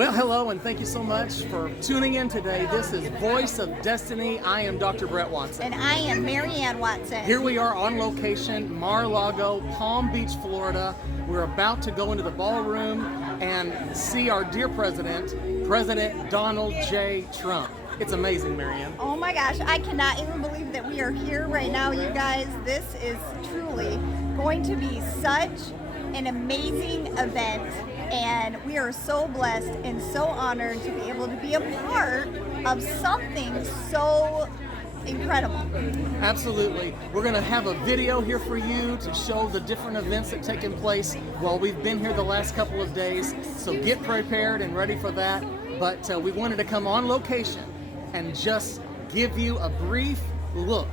Well, hello, and thank you so much for tuning in today. This is Voice of Destiny. I am Dr. Brett Watson. And I am Marianne Watson. Here we are on location, Mar-a-Lago, Palm Beach, Florida. We're about to go into the ballroom and see our dear president, President Donald J. Trump. It's amazing, Marianne. Oh my gosh, I cannot even believe that we are here right now, you guys. This is truly going to be such an amazing event, and we are so blessed and so honored to be able to be a part of something so incredible. Absolutely. We're going to have a video here for you to show the different events that have taken place while we've been here the last couple of days. So get prepared and ready for that. But we wanted to come on location and just give you a brief look.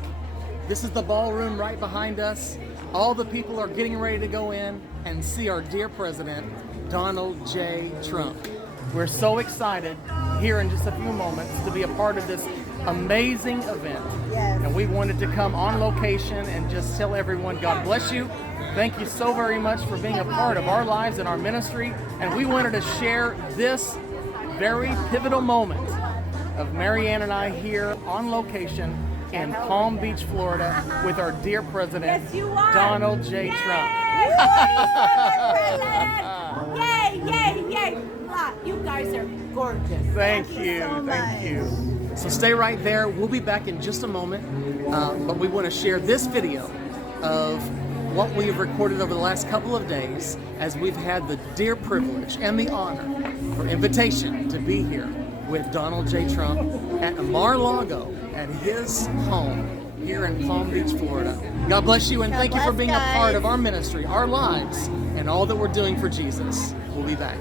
This is the ballroom right behind us. All the people are getting ready to go in and see our dear president, Donald J. Trump. We're so excited here in just a few moments to be a part of this amazing event. Yes. And we wanted to come on location and just tell everyone, God bless you. Thank you so very much for being a part of our lives and our ministry. And we wanted to share this very pivotal moment of Marianne and I here on location in Palm Beach, Florida, with our dear president, Donald J. Trump. Yay, yay, yay. You guys are gorgeous. Thank you, so thank you. So stay right there. We'll be back in just a moment, but we want to share this video of what we have recorded over the last couple of days as we've had the dear privilege and the honor or invitation to be here with Donald J. Trump at Mar-a-Lago at his home here in Palm Beach, Florida. God bless you, and thank you for being a part of our ministry, our lives, and all that we're doing for Jesus. We'll be back.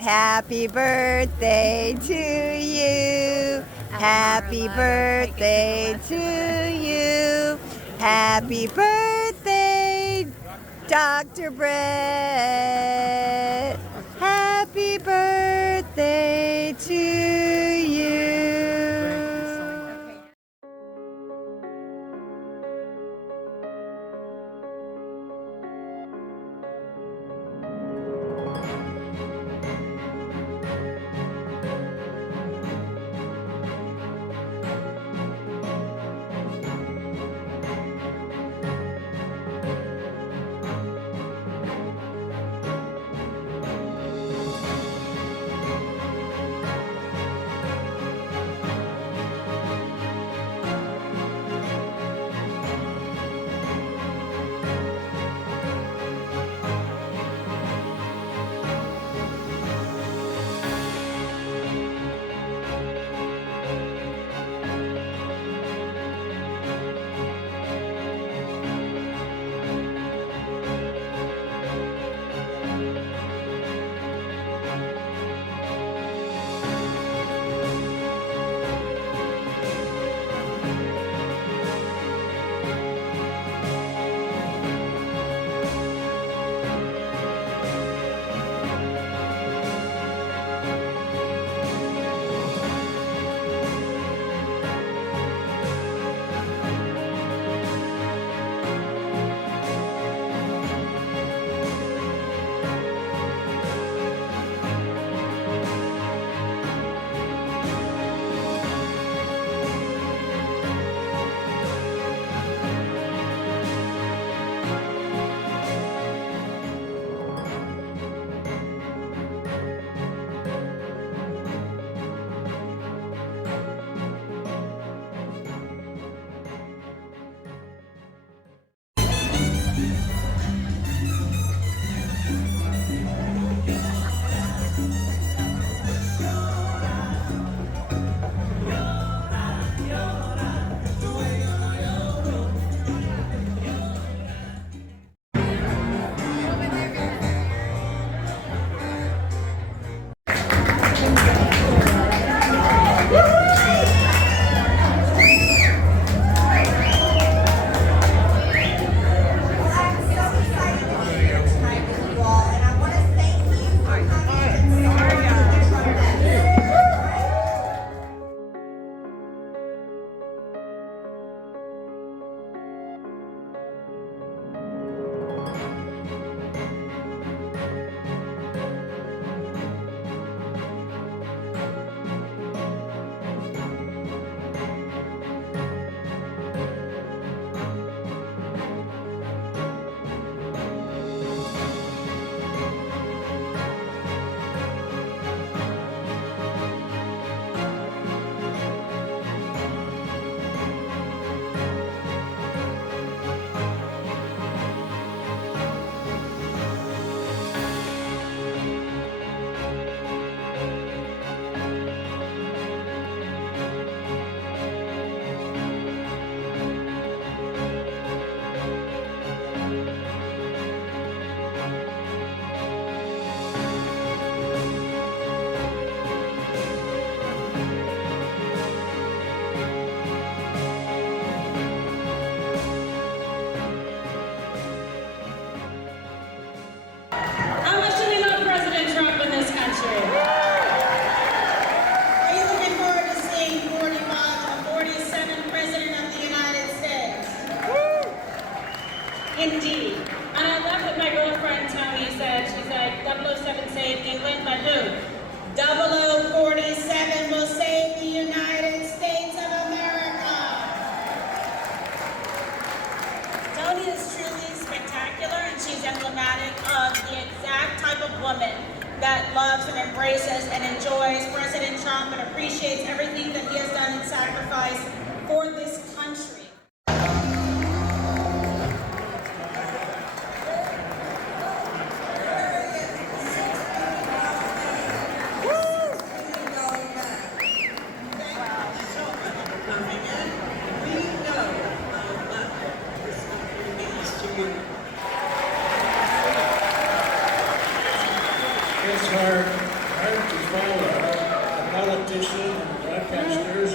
Happy birthday to you. Happy birthday to you. Happy birthday, Dr. Brett. Happy birthday to you. appreciates everything that he has done and sacrificed for this country. It's hard to follow a politician and broadcasters.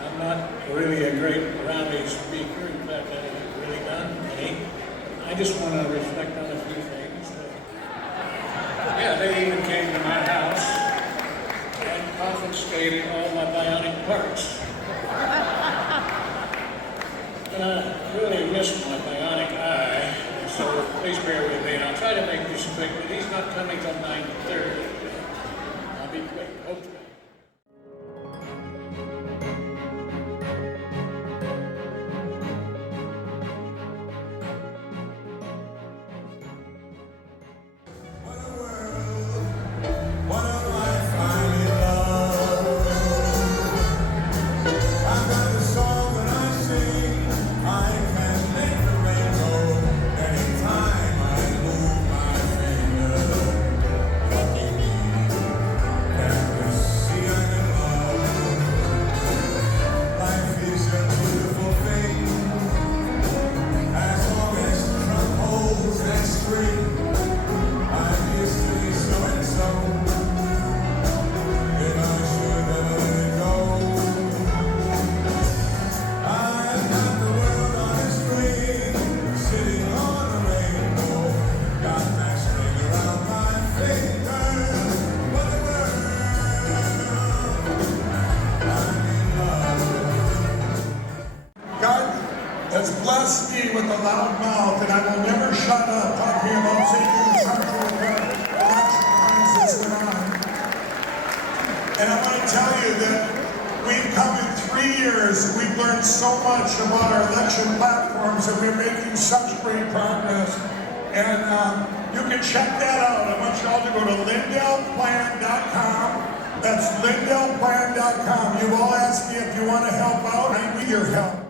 I'm not really a great rally speaker. In fact, I haven't really done any. I just want to reflect on a few things. Yeah, they even came to my house and confiscated all my bionic parts. And I really missed my bionic eye. So please bear with me, and I'll try to make this quick, but he's not coming till 9:30. I'll be quick, hopefully. Has blessed me with a loud mouth, and I will never shut up talking about saving the country when election crisis went on. And I want to tell you that we've come in 3 years, we've learned so much about our election platforms, and we're making such great progress. And you can check that out. I want you all to go to lindellplan.com. That's lindellplan.com. You've all asked me if you want to help out. I need your help.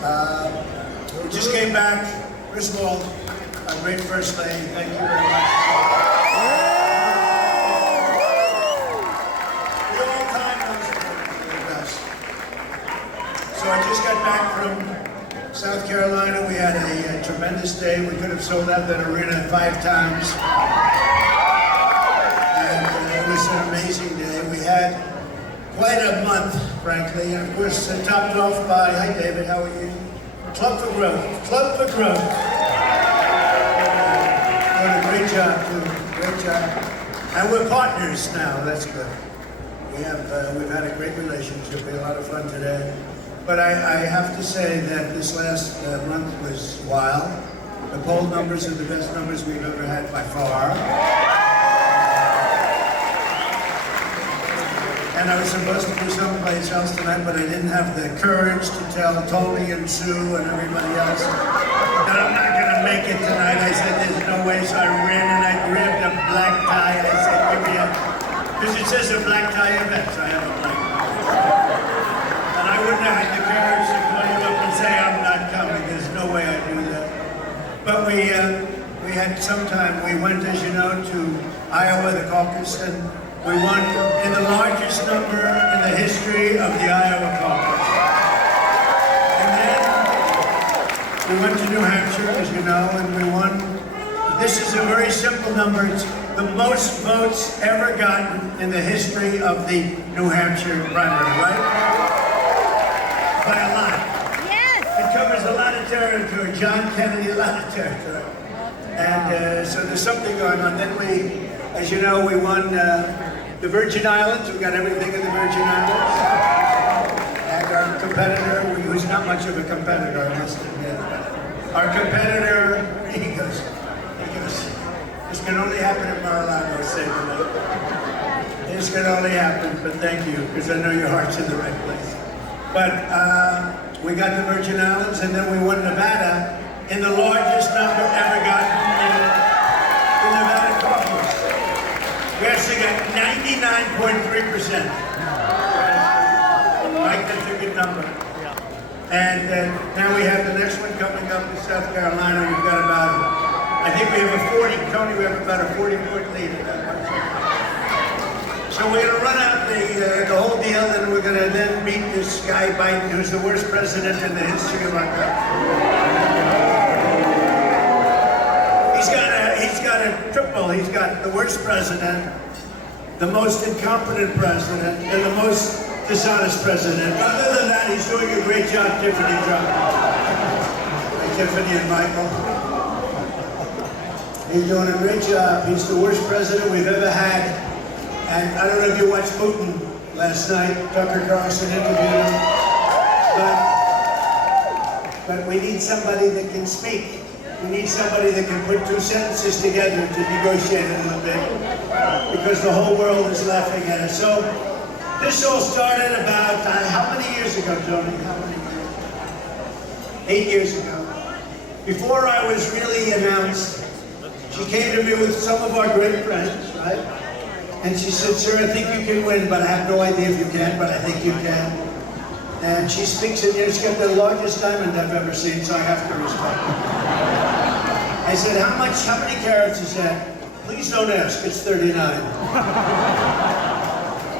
We just came back. First of all, a great first lady. Thank you very much. The all-time most the best. So I just got back from South Carolina. We had a tremendous day. We could have sold out that arena 5 times. And it was an amazing day. We had quite a month, frankly, and of course, topped off by, hi David, how are you? Club for Growth. Club for Growth. Doing a great job, great job. And we're partners now, that's good. We've had a great relationship, we had a lot of fun today. But I have to say that this last month was wild. The poll numbers are the best numbers we've ever had by far. And I was supposed to be someplace else tonight, but I didn't have the courage to tell Tony and Sue and everybody else that I'm not going to make it tonight. I said, there's no way, so I ran and I grabbed a black tie. I said, give me a, because it says a black tie event, so I have a black tie. And I wouldn't have had the courage to call you up and say, I'm not coming. There's no way I'd do that. But we had some time. We went, as you know, to Iowa, the caucus, and we won in the largest number in the history of the Iowa caucus. And then we went to New Hampshire, as you know, and we won. This is a very simple number. It's the most votes ever gotten in the history of the New Hampshire primary, right? By a lot. Yes! It covers a lot of territory. John Kennedy, a lot of territory. And so there's something going on. Then we, as you know, we won the Virgin Islands. We got everything in the Virgin Islands. And our competitor, who's not much of a competitor, I must admit. Our competitor, he goes, this can only happen at Mar-a-Lago, say that. This can only happen, but thank you, because I know your heart's in the right place. But we got the Virgin Islands, and then we won Nevada in the largest number ever gotten in the Nevada caucus. We actually got 99.3%. Right, that's a good number. And now we have the next one coming up in South Carolina. We've got about, I think we have a 40, Tony, we have about a 40-point lead. So we're going to run out the whole deal, and we're going to then meet this guy, Biden, who's the worst president in the history of our country. He's got a triple. He's got the worst president, the most incompetent president, and the most dishonest president. Other than that, he's doing a great job, Tiffany. Tiffany and Michael. He's doing a great job. He's the worst president we've ever had. And I don't know if you watched Putin last night. Tucker Carlson interviewed him. But we need somebody that can speak. We need somebody that can put 2 sentences together to negotiate a little bit, because the whole world is laughing at us. So this all started about, how many years ago, Tony? How many years? 8 years ago. Before I was really announced, she came to me with some of our great friends, right? And she said, sir, I think you can win, but I have no idea if you can, but I think you can. And she speaks in, she's got the largest diamond I've ever seen, so I have to respect her. I said, how many carats is that? Please don't ask, it's 39.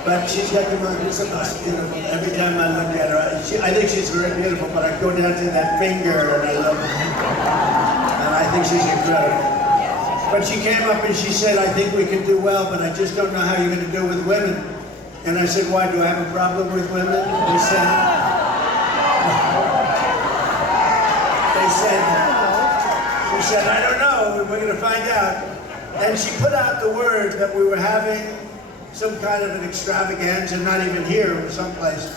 But she's got the most beautiful. Every time I look at her, I think she's very beautiful, but I go down to that finger and I love her. And I think she's incredible. But she came up and she said, I think we can do well, but I just don't know how you're going to do with women. And I said, why, do I have a problem with women? They said, I don't know, we're going to find out. And she put out the word that we were having some kind of an extravaganza, not even here, or someplace.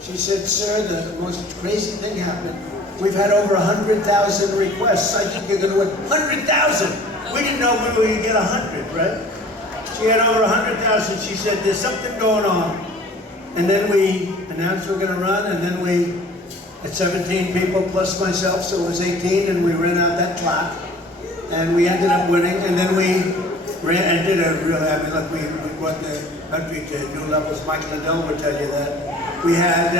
She said, sir, the most crazy thing happened. We've had over 100,000 requests. I think you're going to win 100,000. We didn't know we were going to get 100, right? She had over 100,000. She said, there's something going on. And then we announced we're going to run, and then we had 17 people plus myself, so it was 18, and we ran out that clock. And we ended up winning, and then we did a real, I mean, look, we brought the country to new levels. Michael Liddell would tell you that. We had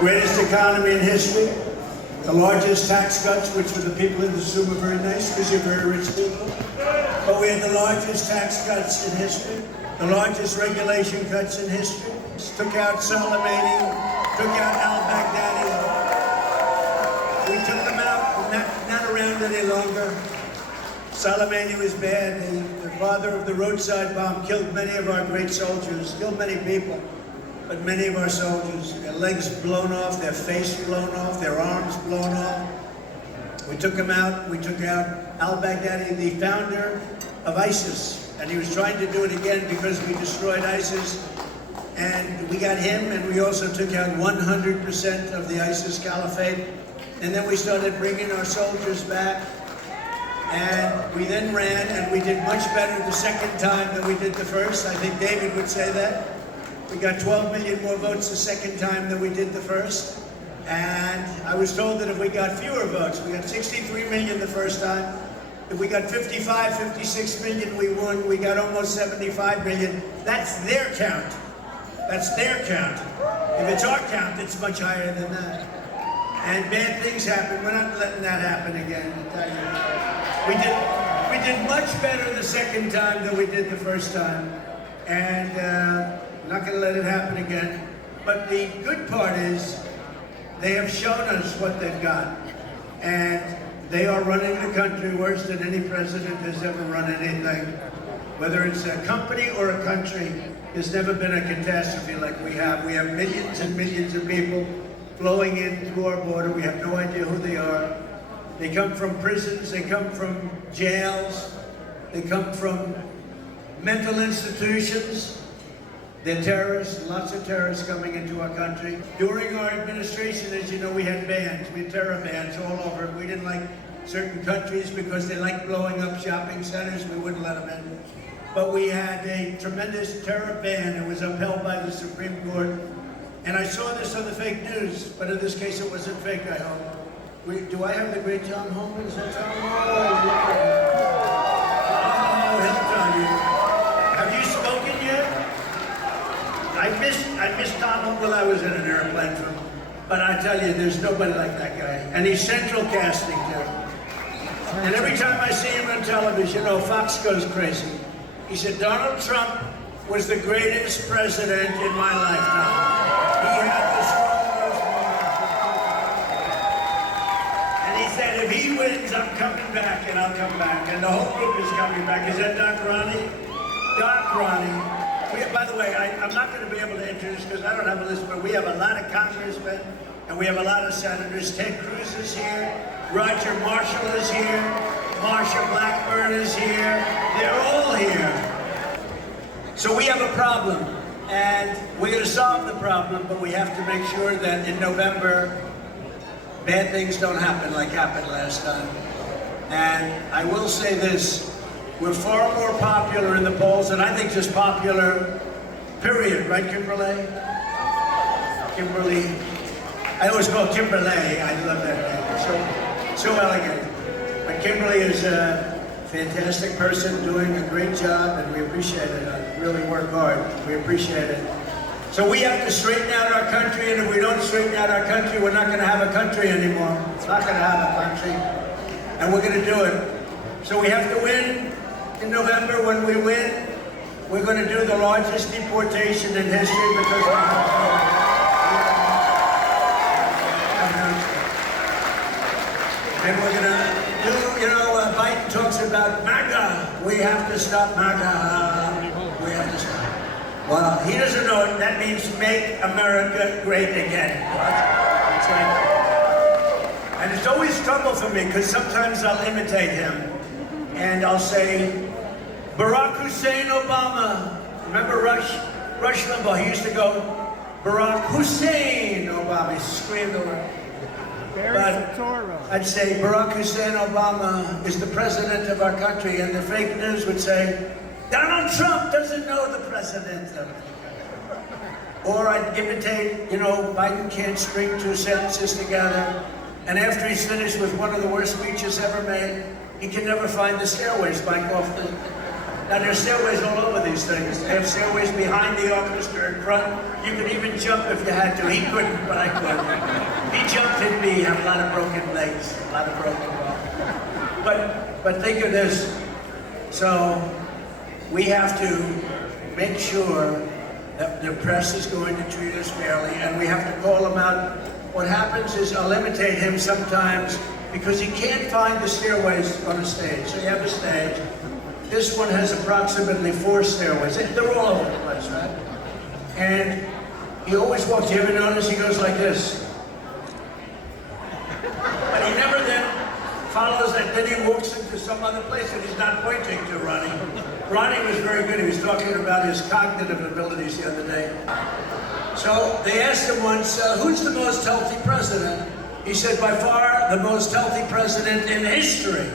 greatest economy in history. The largest tax cuts, which for the people in this room are very nice because you're very rich people. But we had the largest tax cuts in history, the largest regulation cuts in history. Took out Soleimani, took out al-Baghdadi. We took them out, not around any longer. Soleimani was bad. The father of the roadside bomb killed many of our great soldiers, killed many people. But many of our soldiers, their legs blown off, their face blown off, their arms blown off. We took him out. We took out al-Baghdadi, the founder of ISIS. And he was trying to do it again because we destroyed ISIS. And we got him, and we also took out 100% of the ISIS caliphate. And then we started bringing our soldiers back. And we then ran, and we did much better the second time than we did the first. I think David would say that. We got 12 million more votes the second time than we did the first. And I was told that if we got fewer votes, we got 63 million the first time. If we got 55, 56 million, we won. We got almost 75 million. That's their count. That's their count. If it's our count, it's much higher than that. And bad things happen. We're not letting that happen again, I tell you. We did much better the second time than we did the first time. And we're not going to let it happen again. But the good part is they have shown us what they've got. And they are running the country worse than any president has ever run anything. Whether it's a company or a country, there's never been a catastrophe like we have. We have millions and millions of people flowing in through our border. We have no idea who they are. They come from prisons, they come from jails, they come from mental institutions. They're terrorists, lots of terrorists coming into our country. During our administration, as you know, we had bans, we had terror bans all over. We didn't like certain countries because they like blowing up shopping centers. We wouldn't let them in. But we had a tremendous terror ban. It was upheld by the Supreme Court. And I saw this on the fake news, but in this case it wasn't fake, I hope. Do I have the great Tom Homan? Is that Tom? Oh, he'll tell you. Have you spoken yet? I missed Tom while I was in an airplane from, but I tell you, there's nobody like that guy. And he's central casting too. And every time I see him on television, Fox goes crazy. He said, Donald Trump was the greatest president in my lifetime. He had the strongest monarchy. And he said, if he wins, I'm coming back, and I'll come back. And the whole group is coming back. Is that Doc Ronnie? Doc Ronnie. By the way, I'm not going to be able to introduce because I don't have a list, but we have a lot of congressmen and we have a lot of senators. Ted Cruz is here. Roger Marshall is here. Marsha Blackburn is here. They're all here. So we have a problem, and we're going to solve the problem, but we have to make sure that in November, bad things don't happen like happened last time. And I will say this. We're far more popular in the polls, and I think just popular, period. Right, Kimberly? Kimberly. I always call Kimberly. I love that name. So elegant. But Kimberly is a fantastic person doing a great job, and we appreciate it. I really work hard. We appreciate it. So we have to straighten out our country, and if we don't straighten out our country, we're not going to have a country anymore. It's not going to have a country. And we're going to do it. So we have to win. In November, when we win, we're going to do the largest deportation in history because we and we're going to do, Biden talks about MAGA. We have to stop MAGA. We have to stop. Well, he doesn't know it. That means make America great again. That's right. And it's always trouble for me because sometimes I'll imitate him. And I'll say, Barack Hussein Obama. Remember Rush Limbaugh? He used to go, Barack Hussein Obama. He screamed over. But I'd say Barack Hussein Obama is the president of our country, and the fake news would say, Donald Trump doesn't know the president. Or I'd imitate, Biden can't string two sentences together. And after he's finished with one of the worst speeches ever made, he can never find the stairways back off the... Now there's stairways all over these things. They have stairways behind the orchestra in front. You could even jump if you had to. He couldn't, but I could. He jumped at me, have a lot of broken legs, a lot of broken bones. But think of this. So we have to make sure that the press is going to treat us fairly, and we have to call him out. What happens is I'll imitate him sometimes because he can't find the stairways on a stage. So you have a stage. This one has approximately 4 stairways. They're all over the place, right? And he always walks, you ever notice he goes like this? But he never then follows that, then he walks into some other place and he's not pointing to Ronnie. Ronnie was very good. He was talking about his cognitive abilities the other day. So they asked him once, who's the most healthy president? He said, by far the most healthy president in history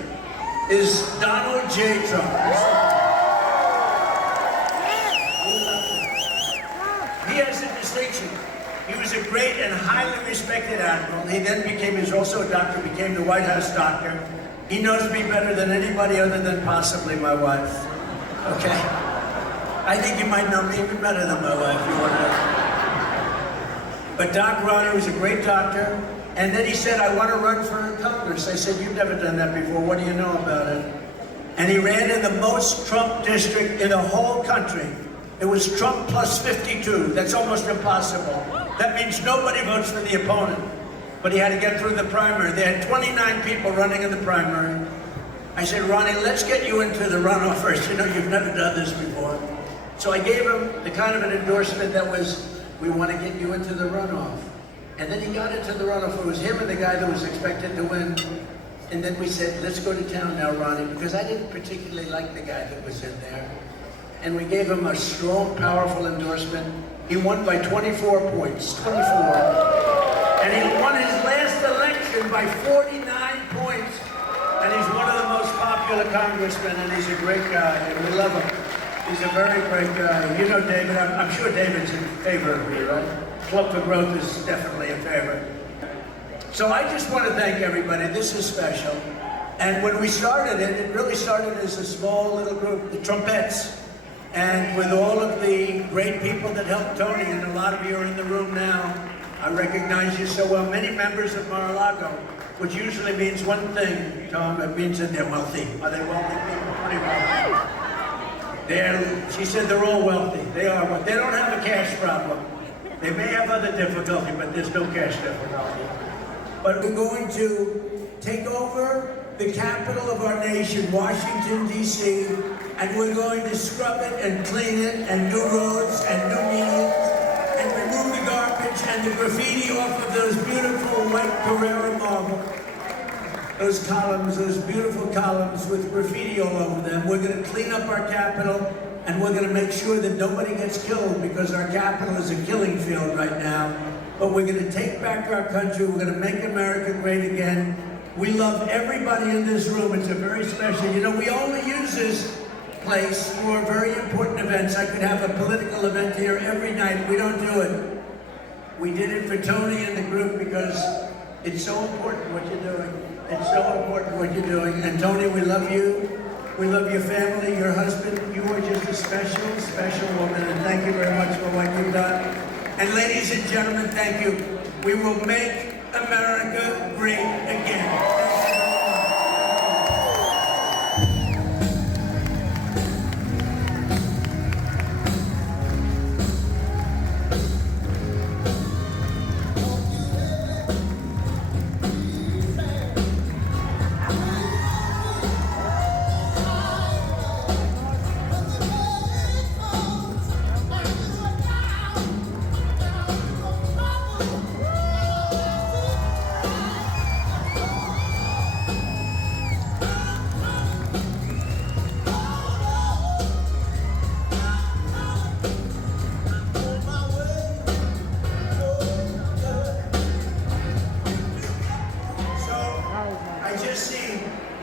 is Donald J. Trump. He has a distinction. He was a great and highly respected admiral. He then became, he's also a doctor, became the White House doctor. He knows me better than anybody other than possibly my wife. Okay? I think you might know me even better than my wife, you want to know. But Doc Ronnie was a great doctor. And then he said, I want to run for Congress. I said, you've never done that before. What do you know about it? And he ran in the most Trump district in the whole country. It was Trump plus 52. That's almost impossible. That means nobody votes for the opponent. But he had to get through the primary. They had 29 people running in the primary. I said, Ronnie, let's get you into the runoff first. You know, you've never done this before. So I gave him the kind of an endorsement that was, we want to get you into the runoff. And then he got into the runoff. It was him and the guy that was expected to win. And then we said, let's go to town now, Ronnie, because I didn't particularly like the guy that was in there. And we gave him a strong, powerful endorsement. He won by 24 points, 24. And he won his last election by 49 points. And he's one of the most popular congressmen, and he's a great guy, and we love him. He's a very great guy. You know David, I'm sure David's in favor of me, right? Club for Growth is definitely a favorite. So I just want to thank everybody. This is special. And when we started it, it really started as a small little group, the Trumpettes. And with all of the great people that helped Tony, and a lot of you are in the room now, I recognize you so well. Many members of Mar-a-Lago, which usually means one thing, Tom, it means that they're wealthy. Are they wealthy people? Pretty wealthy. She said they're all wealthy. They are, but they don't have a cash problem. They may have other difficulty, but there's no cash difficulty. But we're going to take over the capital of our nation, Washington, D.C., and we're going to scrub it and clean it, and new roads and new medians, and remove the garbage and the graffiti off of those beautiful white Carrera marble. Those columns, those beautiful columns with graffiti all over them. We're going to clean up our capital, and we're going to make sure that nobody gets killed, because our capital is a killing field right now. But we're going to take back our country. We're going to make America great again. We love everybody in this room. It's a very special, you know, we only use this place for very important events. I could have a political event here every night. We don't do it. We did it for Tony and the group because it's so important what you're doing. It's so important what you're doing. And Tony, we love you. We love your family, your husband. You are just a special, special woman. And thank you very much for what you've done. And ladies and gentlemen, thank you. We will make America great again.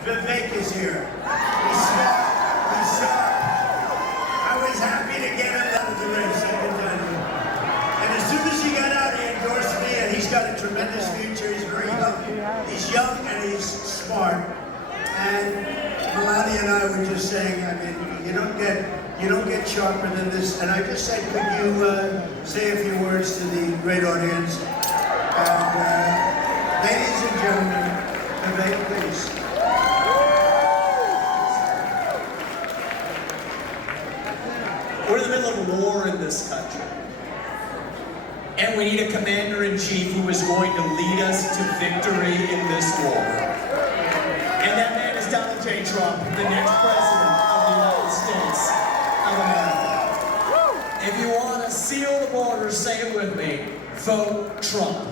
Vivek is here. He's sharp. I was happy to get him out of the race, I can tell you. And as soon as he got out, he endorsed me, and he's got a tremendous future. He's very young. He's young and he's smart. And Melania and I were just saying, I mean, you don't get sharper than this. And I just said, could you say a few words to the great audience? And, Ladies and gentlemen, debate please. We're in the middle of a war in this country. And we need a commander-in-chief who is going to lead us to victory in this war. And that man is Donald J. Trump, the next president of the United States of America. If you want to seal the border, say it with me, vote Trump.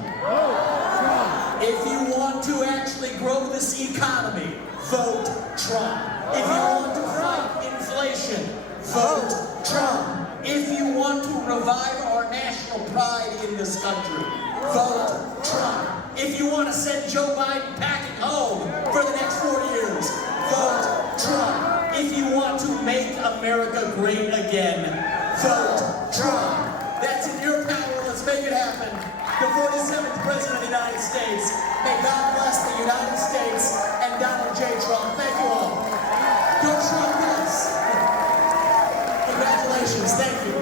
If you want to actually grow this economy, vote Trump. If you want to fight inflation, vote Trump. If you want to revive our national pride in this country, vote Trump. If you want to send Joe Biden packing home for the next 4 years, vote Trump. If you want to make America great again, vote Trump. That's in your power. Let's make it happen. The 47th President of the United States. May God bless the United States and Donald J. Trump. Thank you all. Go Trump, yes. Congratulations. Thank you.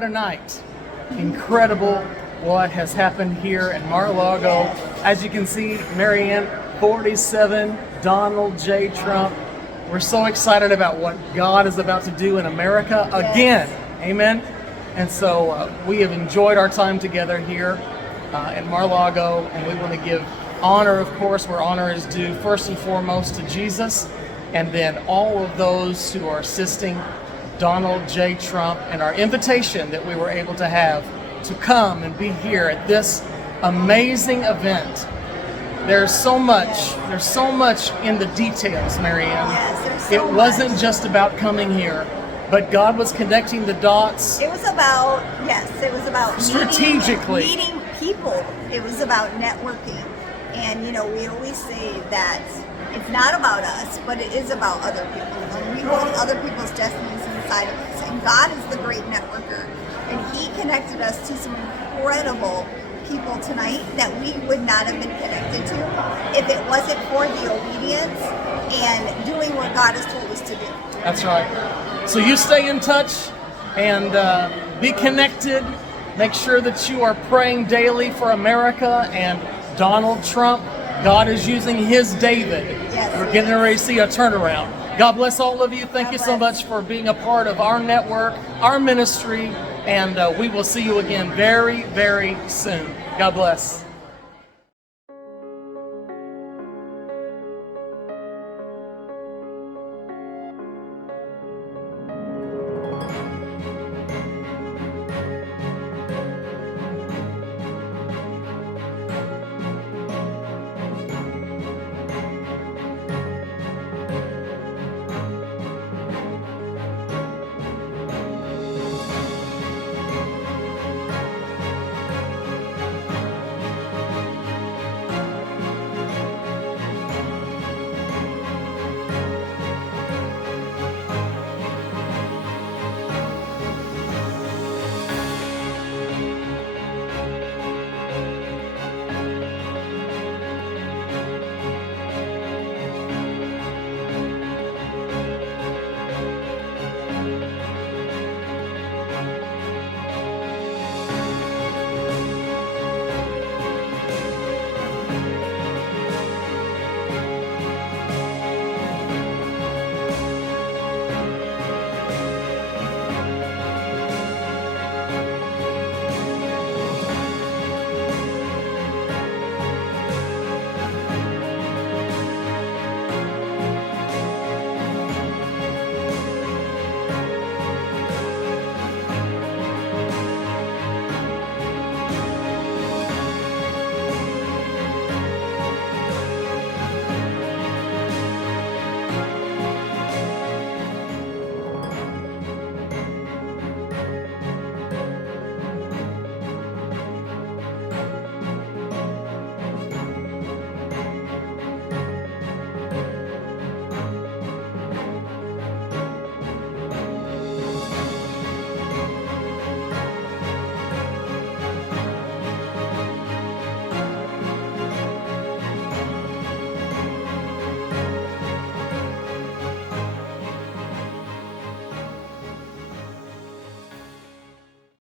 what a night. Incredible what has happened here in Mar-a-Lago. As you can see, Marianne, 47, Donald J. Trump. We're so excited about what God is about to do in America again. Amen. And so we have enjoyed our time together here in Mar-a-Lago, and we want to give honor, of course, where honor is due, first and foremost to Jesus, and then all of those who are assisting Donald J. Trump, and our invitation that we were able to have to come and be here at this amazing event. There's so much in the details, Marianne. Yes, there's so It wasn't much. just about coming here, but God was connecting the dots. It was about, yes, it was about Strategically. meeting people. It was about networking. And, you know, we always say that it's not about us, but it is about other people. And we hold other people's destinies inside of us. And God is the great networker. And He connected us to some incredible people tonight that we would not have been connected to if it wasn't for the obedience and doing what God has told us to do. That's right. So you stay in touch and be connected. Make sure that you are praying daily for America and Donald Trump. God is using his David. Yes, We're getting ready to see a turnaround. God bless all of you. Thank you so much for being a part of our network, our ministry, and we will see you again very, very soon. God bless.